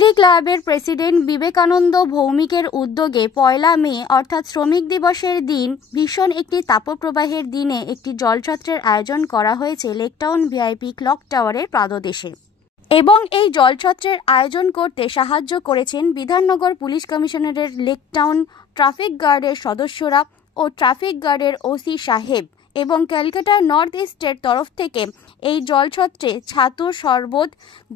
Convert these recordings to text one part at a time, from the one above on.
Rotary ক্লাবের president Vivekananda ভৌমিকের উদ্যোগে ১লা মে অর্থাৎ শ্রমিক দিবসের দিন ভীষণ একটি তাপপ্রবাহের দিনে একটি জলছত্রের আয়োজন করা হয়েছে লেকটাউন ভিআইপি ক্লক টাওয়ারের পাদদেশে। এবং এই জলছত্রের আয়োজন করতে সাহায্য করেছেন বিধাননগর পুলিশ কমিশনারের লেকটাউন ট্রাফিক গার্ডের সদস্যরা ও ট্রাফিক গার্ডের ওসি সাহেব এবং ক্যালকাটা নর্থ ইস্টের তরফ থেকে এই জলছত্রে ছাতুর শরবত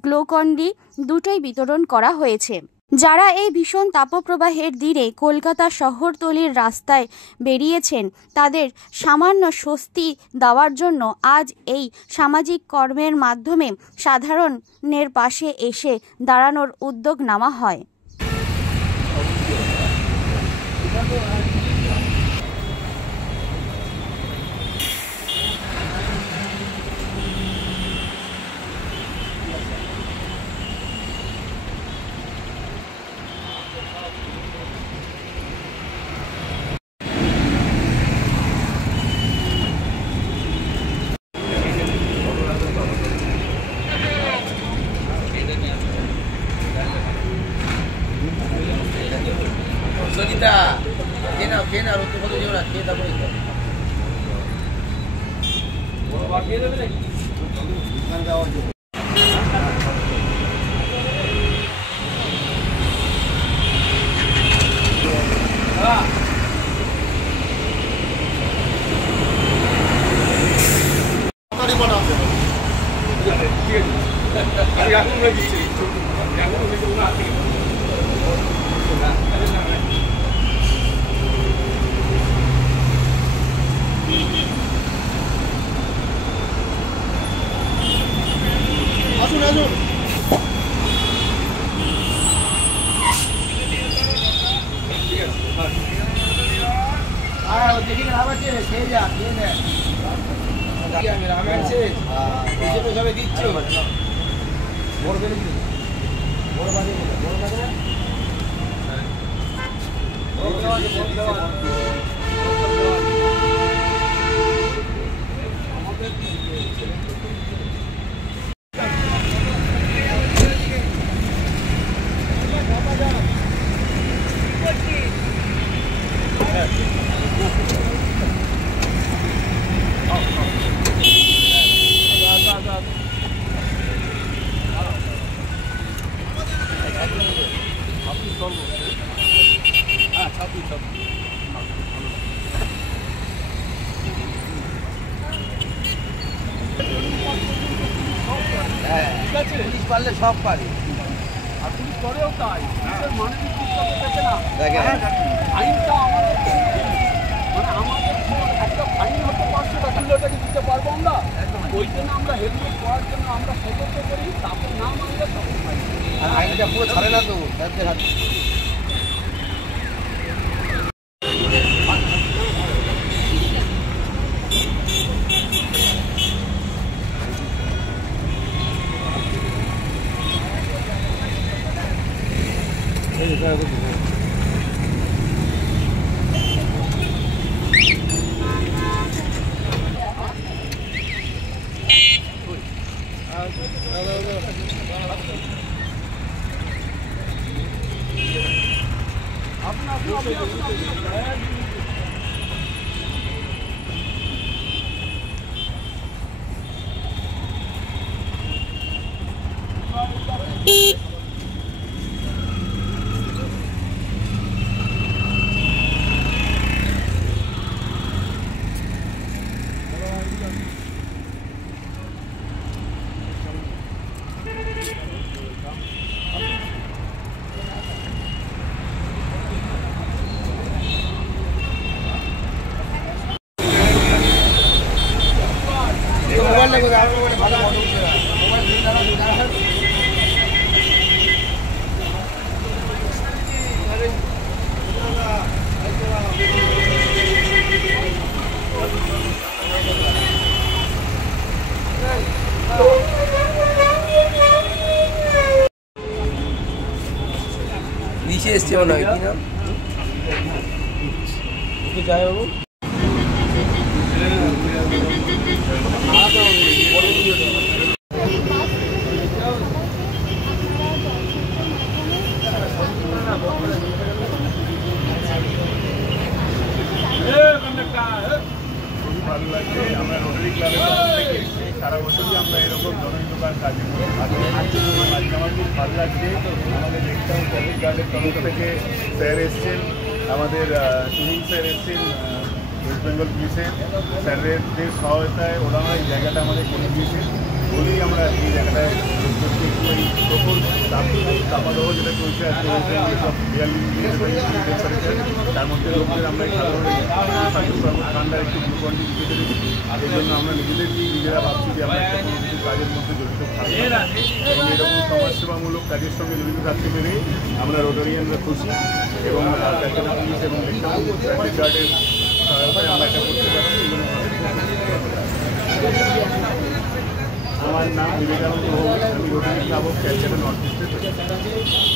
গ্লুকন্ডি দুটোই বিতরণ করা হয়েছে। যারা এই ভীষণ তাপপ্রবাহের দিনে কলকাতা শহরতলির রাস্তায় বেরিয়েছেন তাদের সামান্য স্বস্তি দেওয়ার জন্য আজ এই সামাজিক কর্মের মাধ্যমে সাধারণের পাশে এসে দাঁড়ানোর উদ্যোগ নেওয়া হয়। সজিতা খেয়ে না রোদ কত দিও না খেয়ে তারপরে দেবে নাকি যাওয়ার জন্য আসুন আসুন দেখি রামায়ণ খেয়ে যা খেয়ে দেয় রামায়ণ শেষ হিসেবে সবাই দিচ্ছ বড় বেড়ে দিল বড় বাজে বড় বাজে পুলিশ পারলে সব পারে আর পুলিশ করেও তাই মানবিক দিকটাকে দেখে না আইনটা আমাদের মানে আমাদের একটা ফাইন হতে পারছে না মূল্যটাকে দিতে পারবো আমরা ওই জন্য আমরা হেলমেট করার জন্য আমরা সতর্ক করি তারপর না মানলে তখন ফাইন আর আইনটা পুরো ছাড়ে না তো তাদের হাতে नीचे एसছে মনে হয় কি নাম কি যায় বাবু খুবই ভালো লাগছে। আমরা রোটারি ক্লাবের তরফ থেকে সারা বছরই আমরা এরকম জনহিতকর কাজ করি। আজকে আমার খুব ভালো লাগছে। আমাদের লেকটাউন ট্রাফিক গার্ডের তরফ থেকে স্যার এসছেন, আমাদের টুরিং স্যার এসছেন ওয়েস্ট বেঙ্গল পুলিশের স্যারদের সহায়তায় ওরা এই জায়গাটা আমাদের করে দিয়েছে বলেই আমরা এই জায়গাটায় প্রখর তাপাদহ যেটা চলছে আজকে সব 42 তার মধ্যে লোকদের আমরা ঠান্ডা একটু গ্লুকন্ডি দিতে পেরেছি। এই জন্য আমরা নিজেরা ভাবছি যে আমরা একটা কোনো কিছু কাজের মধ্যে জড়িত থাকবো এবং এরকম সমাজসেবামূলক কাজের সঙ্গে জড়িত থাকতে পেরে আমরা রোটারিয়ানরা খুশি এবং ক্যালকাটা পুলিশ এবং ট্রাফিক গার্ডের সহায়তায় আমরা এটা করতে পারছি। এই জন্য আমার নাম বিবেকানন্দ, আমি rotary club of Calcutta north ইস্টের।